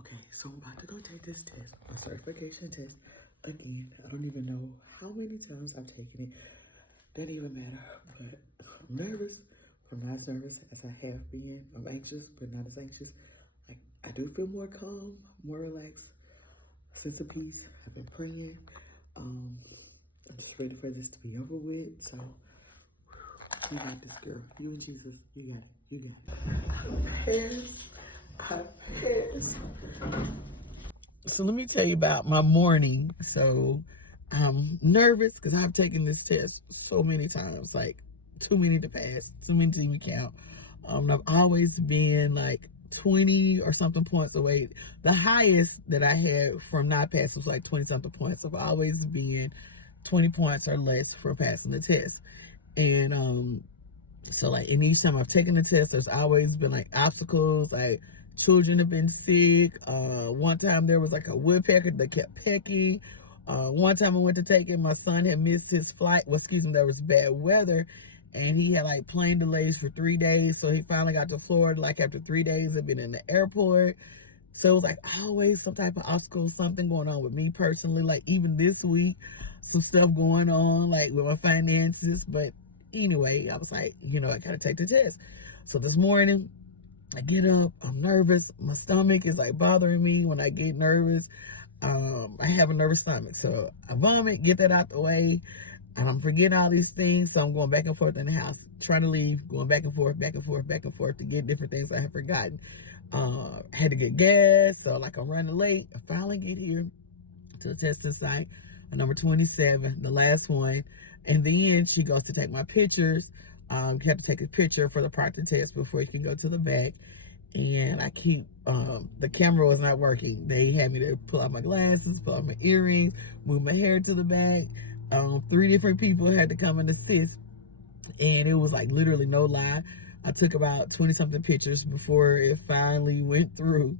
Okay, so I'm about to go take this test, my certification test. Again, I don't even know how many times I've taken it. Doesn't even matter, but I'm nervous. I'm not as nervous as I have been. I'm anxious, but not as anxious. I do feel more calm, more relaxed, sense of peace. I've been praying. I'm just ready for this to be over with. So, you got this, girl. You and Jesus, you got it. You got it. So let me tell you about my morning. So I'm nervous because I've taken this test so many times, like too many to pass, too many to even count. I've always been like 20 or something points away. The highest that I had from not passing was like 20 something points. I've always been 20 points or less for passing the test. And so like, and each time I've taken the test, there's always been like obstacles, like children have been sick. One time there was like a woodpecker that kept pecking. One time I went to take it, my son had missed his flight. Well, excuse me, there was bad weather and he had like plane delays for 3 days. So he finally got to Florida, like after 3 days had been in the airport. So it was like always some type of obstacle, something going on with me personally. Like even this week, some stuff going on like with my finances. But anyway, I was like, I gotta take the test. So this morning, I get up, I'm nervous. My stomach is like bothering me when I get nervous. I have a nervous stomach. So I vomit, get that out the way. And I'm forgetting all these things. So I'm going back and forth in the house, trying to leave, going back and forth, back and forth, back and forth to get different things I have forgotten. I had to get gas. So like I'm running late. I finally get here to the testing site, number 27, the last one. And then she goes to take my pictures. You have to take a picture for the proctor test before you can go to the back. And I keep, the camera was not working. They had me to pull out my glasses, pull out my earrings, move my hair to the back. 3 different people had to come and assist. And it was like literally no lie. I took about 20 something pictures before it finally went through.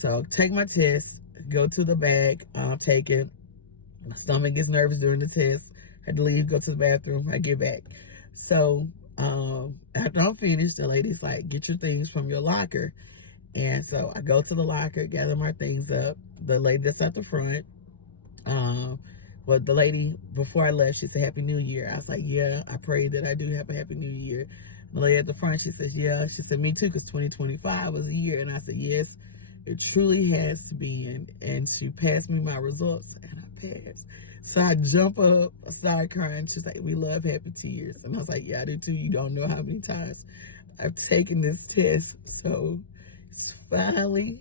So take my test, go to the back, take it. My stomach gets nervous during the test. Had to leave, go to the bathroom. I get back. So after I'm finished, the lady's like, get your things from your locker. And so I go to the locker, gather my things up. The lady that's at the front, but the lady, before I left, she said, Happy New Year. I was like, yeah, I pray that I do have a Happy New Year. The lady at the front, she says, yeah. She said, me too, because 2025 was a year. And I said, yes, it truly has been. And she passed me my results, and I passed. So I jump up, I started crying. She's like, we love happy tears. And I was like, yeah, I do too. You don't know how many times I've taken this test. So it's finally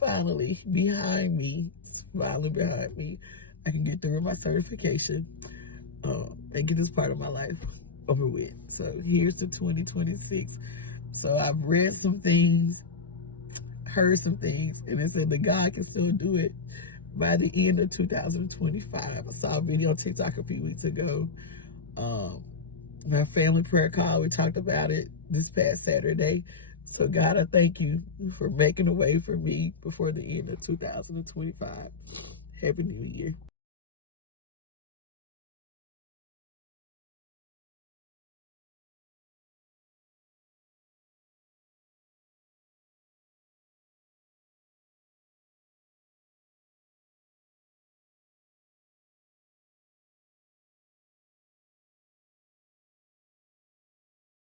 behind me. It's finally behind me. I can get through my certification and get this part of my life over with. So here's the 2026. So I've read some things, heard some things, and it said that God can still do it by the end of 2025. I saw a video on TikTok a few weeks ago. My family prayer call, we talked about it this past Saturday. So God, I thank you for making a way for me before the end of 2025. Happy New Year.